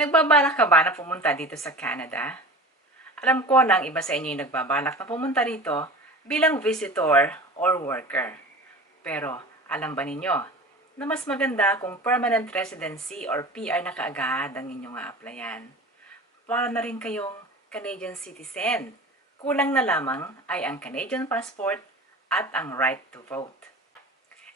Nagbabalak ka ba na pumunta dito sa Canada? Alam ko na ang iba sa inyo yung nagbabalak na pumunta rito bilang visitor or worker. Pero alam ba ninyo na mas maganda kung permanent residency or PR na kaagad ang inyong a-applyan? Para na rin kayong Canadian citizen. Kulang na lamang ay ang Canadian passport at ang right to vote.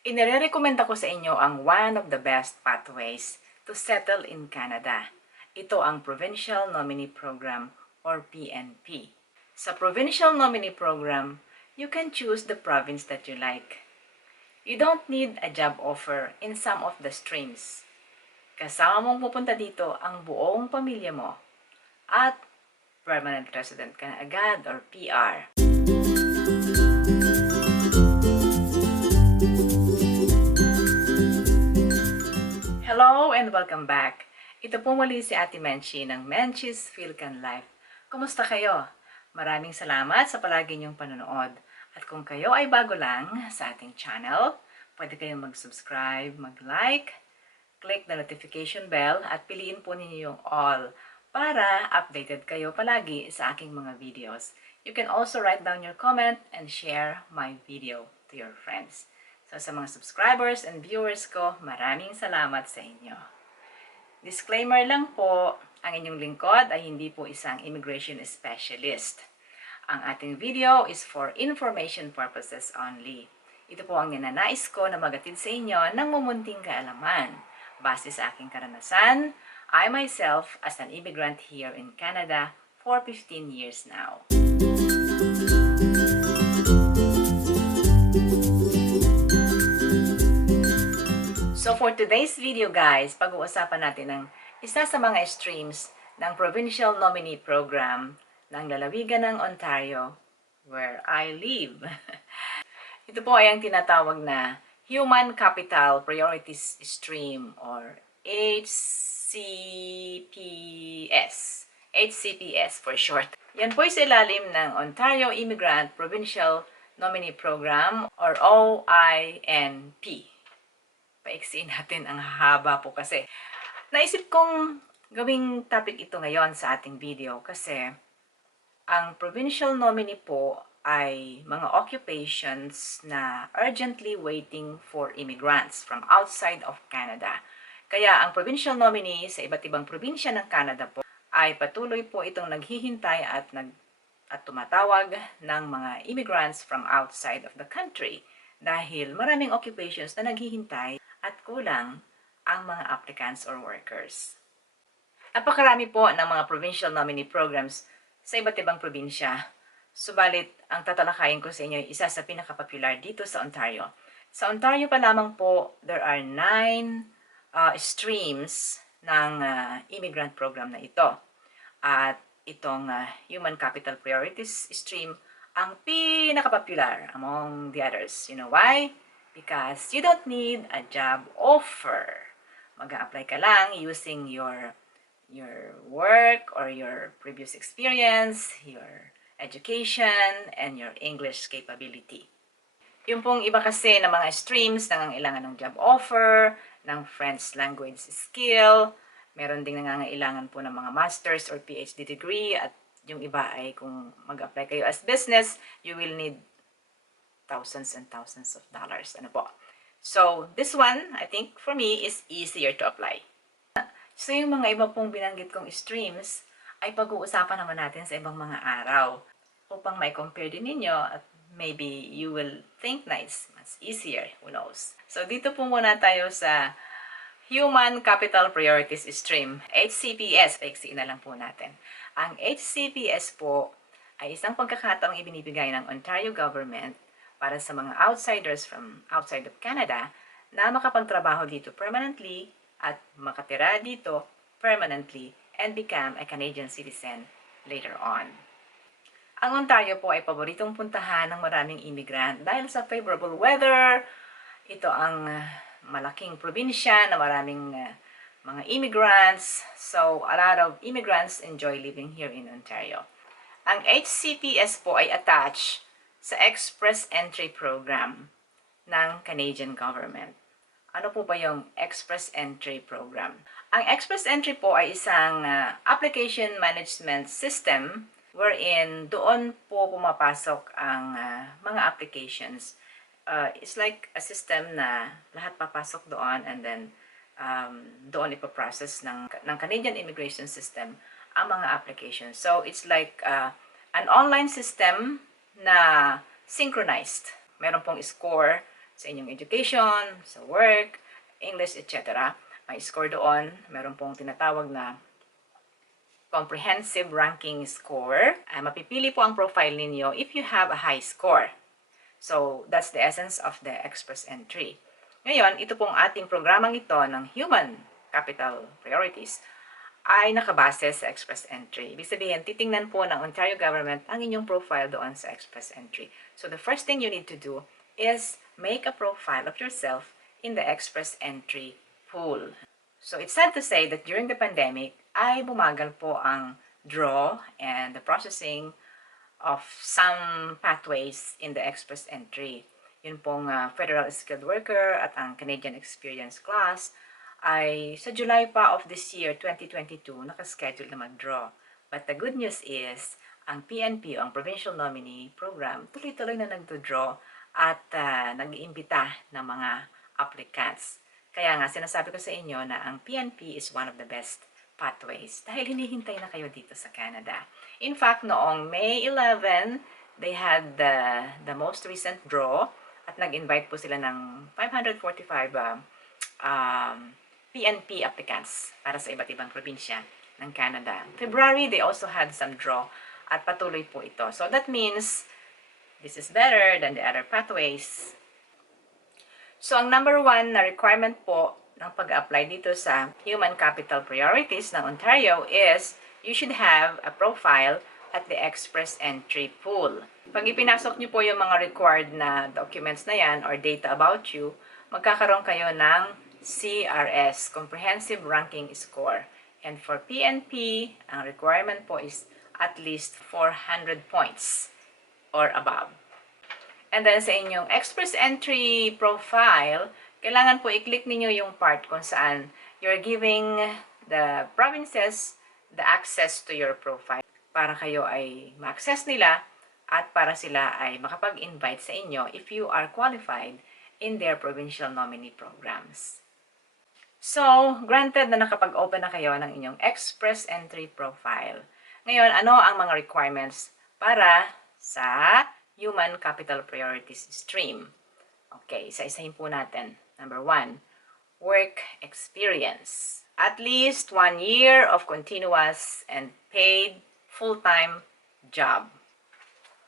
Inirekomenda ko sa inyo ang one of the best pathways to settle in Canada. Ito ang Provincial Nominee Program or PNP. Sa Provincial Nominee Program, you can choose the province that you like. You don't need a job offer in some of the streams. Kasama mong pupunta dito ang buong pamilya mo at permanent resident ka na agad or PR. Hello and welcome back. Ito po muli si Ate Menchi ng Menchi's Fil-Can Life. Kumusta kayo? Maraming salamat sa palagi niyong panonood. At kung kayo ay bago lang sa ating channel, pwede kayong mag-subscribe, mag-like, click the notification bell at piliin po ninyo yung all para updated kayo palagi sa aking mga videos. You can also write down your comment and share my video to your friends. So sa mga subscribers and viewers ko, maraming salamat sa inyo. Disclaimer lang po, ang inyong lingkod ay hindi po isang immigration specialist. Ang ating video is for information purposes only. Ito po ang ninanais ko na magatid sa inyo ng mumunting kaalaman. Base sa aking karanasan, I myself as an immigrant here in Canada for 15 years now. So for today's video guys, pag-uusapan natin ang isa sa mga streams ng Provincial Nominee Program ng lalawigan ng Ontario where I live. Ito po ay ang tinatawag na Human Capital Priorities Stream or HCPS. HCPS for short. Yan po ay sa ilalim ng Ontario Immigrant Provincial Nominee Program or OINP. Paiksiin natin, ang haba po kasi. Naisip kong gawing topic ito ngayon sa ating video kasi ang provincial nominee po ay mga occupations na urgently waiting for immigrants from outside of Canada. Kaya ang provincial nominee sa iba't ibang probinsya ng Canada po ay patuloy po itong naghihintay at tumatawag ng mga immigrants from outside of the country dahil maraming occupations na naghihintay at kulang ang mga applicants or workers. Napakarami po ng mga provincial nominee programs sa iba't ibang probinsya. Subalit, ang tatalakayin ko sa inyo ay isa sa pinaka-popular dito sa Ontario. Sa Ontario pa lamang po, there are 9 streams ng immigrant program na ito. At itong Human Capital Priorities stream ang pinaka-popular among the others. You know why? Because you don't need a job offer. Mag-a-apply ka lang using your work or your previous experience, your education, and your English capability. Yung pong iba kasi ng mga streams nangangailangan ng job offer, ng French language skill, meron ding nangangailangan po ng mga master's or PhD degree, at yung iba ay kung mag-apply kayo as business, you will need thousands and thousands of dollars. Ano po? So, this one, I think, for me, is easier to apply. So, yung mga iba pong binanggit kong streams, ay pag-uusapan naman natin sa ibang mga araw upang may compare din ninyo at maybe you will think na it's much easier. Who knows? So, dito po muna tayo sa Human Capital Priorities Stream. HCPS, paiksiin na lang po natin. Ang HCPS po ay isang pagkakataong ibinibigay ng Ontario government para sa mga outsiders from outside of Canada na makapagtrabaho dito permanently at makatira dito permanently and become a Canadian citizen later on. Ang Ontario po ay paboritong puntahan ng maraming immigrant dahil sa favorable weather. Ito ang malaking probinsya na maraming mga immigrants. So, a lot of immigrants enjoy living here in Ontario. Ang HCPS po ay attached sa Express Entry Program ng Canadian government. Ano po ba yung Express Entry Program? Ang Express Entry po ay isang application management system wherein doon po pumapasok ang mga applications. It's like a system na lahat papasok doon and then doon ipaprocess ng Canadian immigration system ang mga applications. So, it's like an online system na synchronized. Meron pong score sa inyong education, sa work, English, etc. May score doon. Meron pong tinatawag na comprehensive ranking score. Mapipili po ang profile ninyo if you have a high score. So, that's the essence of the Express Entry. Ngayon, ito pong ating programang ito ng Human Capital Priorities ay nakabase sa Express Entry. Ibig sabihin, titingnan po ng Ontario government ang inyong profile doon sa Express Entry. So, the first thing you need to do is make a profile of yourself in the Express Entry pool. So, it's sad to say that during the pandemic, ay bumagal po ang draw and the processing of some pathways in the Express Entry. Yun pong Federal Skilled Worker at ang Canadian Experience Class ay sa July pa of this year, 2022, nakaschedule na mag-draw. But the good news is, ang PNP, ang Provincial Nominee Program, tuloy-tuloy na nagdo-draw at nag-iimbita ng mga applicants. Kaya nga, sinasabi ko sa inyo na ang PNP is one of the best pathways dahil hinihintay na kayo dito sa Canada. In fact, noong May 11, they had the most recent draw at nag-invite po sila ng 545 PNP applicants para sa iba't ibang probinsya ng Canada. February, they also had some draw at patuloy po ito. So that means this is better than the other pathways. So ang number one na requirement po ng pag-apply dito sa Human Capital Priorities ng Ontario is you should have a profile at the Express Entry pool. Pag ipinasok niyo po yung mga required na documents na yan or data about you, magkakaroon kayo ng CRS, Comprehensive Ranking Score. And for PNP, ang requirement po is at least 400 points or above. And then sa inyong Express Entry profile, kailangan po i-click ninyo yung part kung saan you're giving the provinces the access to your profile para kayo ay ma-access nila at para sila ay makapag-invite sa inyo if you are qualified in their provincial nominee programs. So, granted na nakapag-open na kayo ng inyong Express Entry profile. Ngayon, ano ang mga requirements para sa Human Capital Priorities stream? Okay, isa-isahin po natin. Number 1, work experience. At least 1 year of continuous and paid full-time job.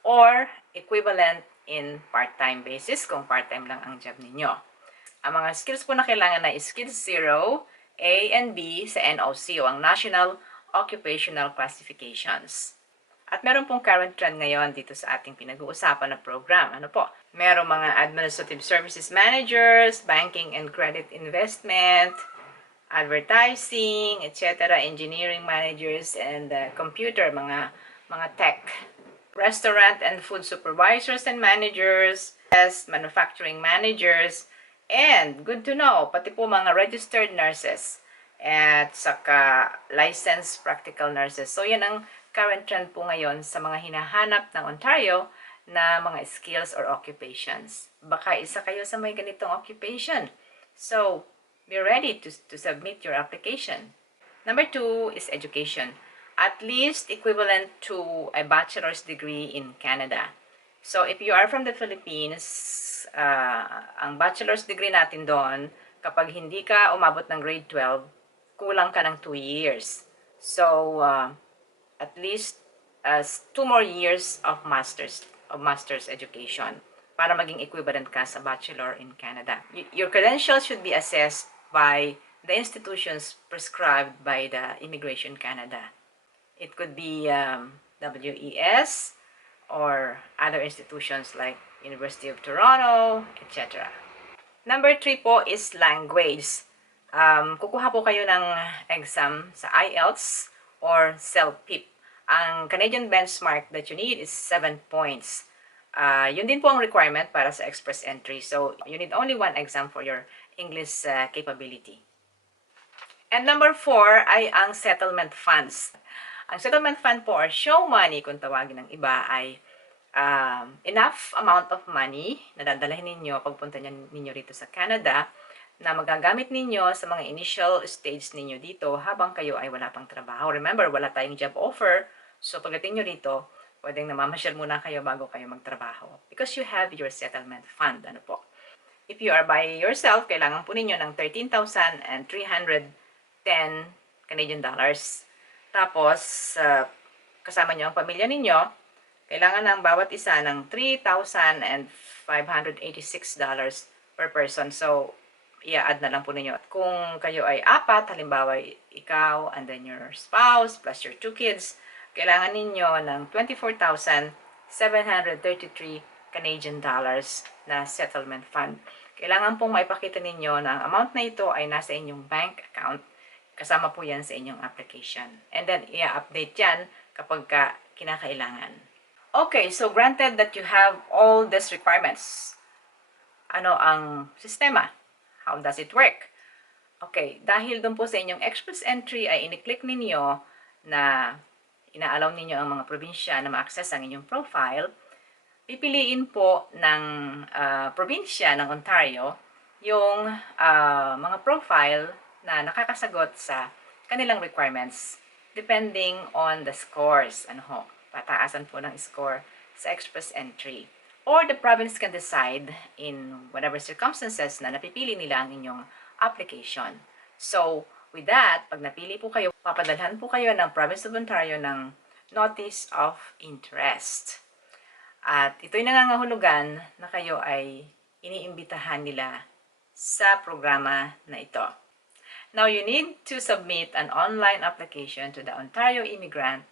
Or equivalent in part-time basis kung part-time lang ang job ninyo. Ang mga skills po na kailangan na is Skills 0, A and B sa NOC o ang National Occupational Classifications. At meron pong current trend ngayon dito sa ating pinag-uusapan na program. Ano po? Meron mga Administrative Services Managers, Banking and Credit Investment, Advertising, etc., Engineering Managers, and Computer, mga tech. Restaurant and Food Supervisors and Managers, Manufacturing Managers, and good to know, pati po mga registered nurses at saka licensed practical nurses. So yan ang current trend po ngayon sa mga hinahanap ng Ontario na mga skills or occupations. Baka isa kayo sa may ganitong occupation. So, be ready to submit your application. Number 2 is education. At least equivalent to a bachelor's degree in Canada. So, if you are from the Philippines, ang bachelor's degree natin doon, kapag hindi ka umabot ng grade 12, kulang ka ng 2 years. So, at least 2 more years of master's education para maging equivalent ka sa bachelor in Canada. Your credentials should be assessed by the institutions prescribed by the Immigration Canada. It could be WES or other institutions like University of Toronto, etc. Number 3 po is language. Kukuha po kayo ng exam sa IELTS or CELPIP. Ang Canadian benchmark that you need is 7 points. Yun din po ang requirement para sa express entry. So, you need only 1 exam for your English capability. And number 4 ay ang settlement funds. Ang settlement fund po or show money kung tawagin ng iba ay enough amount of money na dadalhin ninyo pagpunta ninyo rito sa Canada na magagamit ninyo sa mga initial stage ninyo dito habang kayo ay wala pang trabaho. Remember, wala tayong job offer. So pagdating nyo rito, pwedeng namamasyal muna kayo bago kayo magtrabaho. Because you have your settlement fund. Ano po? If you are by yourself, kailangan po ninyo ng 13,310 Canadian dollars. Tapos, kasama nyo ang pamilya ninyo, kailangan ng bawat isa ng $3,586 per person. So, i-add na lang po ninyo. Kung kayo ay 4, halimbawa ikaw and then your spouse plus your 2 kids, kailangan ninyo ng 24,733 Canadian dollars na settlement fund. Kailangan pong maipakita ninyo na ang amount na ito ay nasa inyong bank account. Kasama po yan sa inyong application. And then, i-update yan kapag kinakailangan. Okay, so granted that you have all these requirements. Ano ang sistema? How does it work? Okay, dahil doon po sa inyong express entry ay ini-click ninyo na ina-allow ninyo ang mga probinsya na ma-access ang inyong profile, pipiliin po ng probinsya ng Ontario yung mga profile na nakakasagot sa kanilang requirements depending on the scores. Ano ho, pataasan po ng score sa express entry. Or the province can decide in whatever circumstances na napipili nila ang inyong application. So, with that, pag napili po kayo, papadalhan po kayo ng Province of Ontario ng Notice of Interest. At ito'y nangangahulugan na kayo ay iniimbitahan nila sa programa na ito. Now, you need to submit an online application to the Ontario Immigrant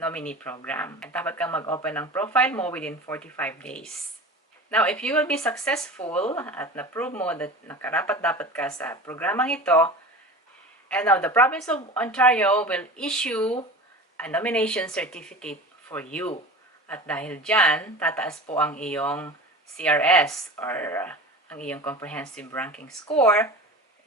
Nominee Program. At dapat kang mag-open ng profile mo within 45 days. Now, if you will be successful at na-prove mo that nakarapat-dapat ka sa programang ito, and now the Province of Ontario will issue a nomination certificate for you. At dahil dyan, tataas po ang iyong CRS or ang iyong comprehensive ranking score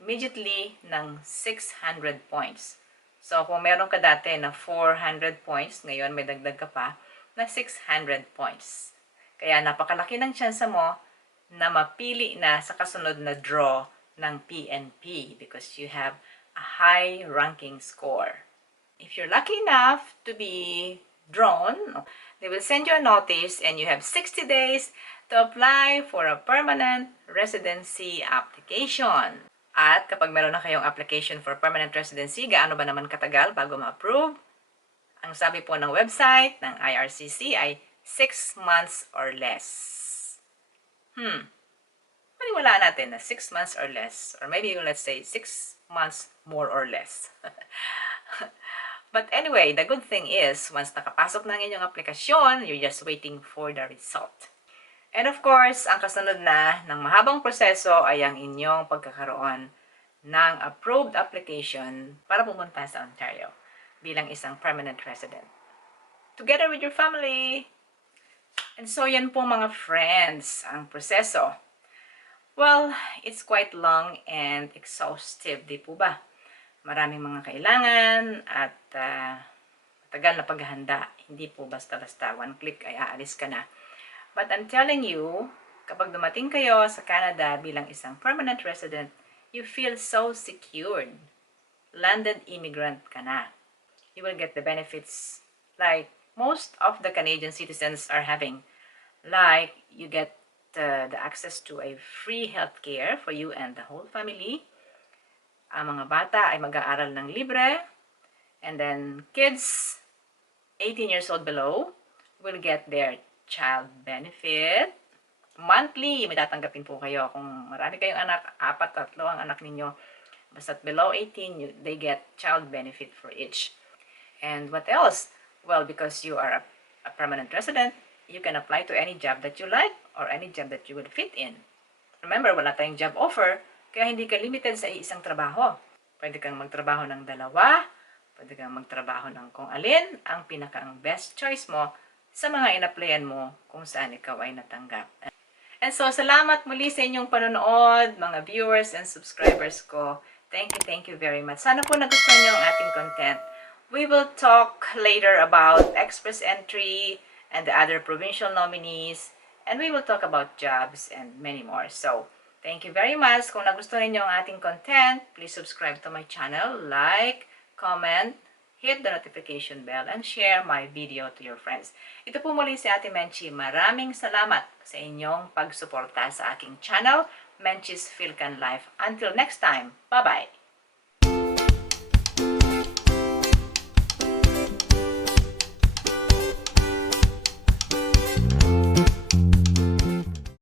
immediately ng 600 points. So, kung meron ka dati na 400 points, ngayon may dagdag ka pa na 600 points. Kaya napakalaki ng tsansa mo na mapili na sa kasunod na draw ng PNP because you have a high ranking score. If you're lucky enough to be drawn, they will send you a notice and you have 60 days to apply for a permanent residency application. At kapag meron na kayong application for permanent residency, gaano ba naman katagal bago ma-approve? Ang sabi po ng website ng IRCC ay 6 months or less. Paniwalaan natin na 6 months or less. Or maybe let's say 6 months more or less. But anyway, the good thing is, once nakapasok na ang inyong aplikasyon, you're just waiting for the result. And of course, ang kasunod na ng mahabang proseso ay ang inyong pagkakaroon ng approved application para pumunta sa Ontario bilang isang permanent resident. Together with your family. And so yan po mga friends, ang proseso. Well, it's quite long and exhaustive, di po ba? Maraming mga kailangan at matagal na paghahanda. Hindi po basta-basta, one click ay aalis ka na. But I'm telling you, kapag dumating kayo sa Canada bilang isang permanent resident, you feel so secured. Landed immigrant ka na. You will get the benefits like most of the Canadian citizens are having. Like, you get the access to a free healthcare for you and the whole family. Ang mga bata ay mag-aaral ng libre. And then, kids 18 years old below will get their child benefit. Monthly, may tatanggapin po kayo. Kung marami kayong anak, 4, 3 ang anak ninyo, basta below 18, they get child benefit for each. And what else? Well, because you are a permanent resident, you can apply to any job that you like or any job that you would fit in. Remember, wala tayong job offer, kaya hindi ka limited sa isang trabaho. Pwede kang magtrabaho ng 2, pwede kang magtrabaho ng kung alin ang pinaka-ang best choice mo sa mga in-applyan mo kung saan ikaw ay natanggap. And so, salamat muli sa inyong panonood, mga viewers and subscribers ko. Thank you very much. Sana po nagustuhan niyo ang ating content. We will talk later about express entry and the other provincial nominees, and we will talk about jobs and many more. So, thank you very much. Kung nagustuhan niyo ang ating content, please subscribe to my channel, like, comment, hit the notification bell, and share my video to your friends. Ito po muli si Ate Menchi. Maraming salamat sa inyong pagsuporta sa aking channel, Menchi's Fil-Can Life. Until next time, bye-bye!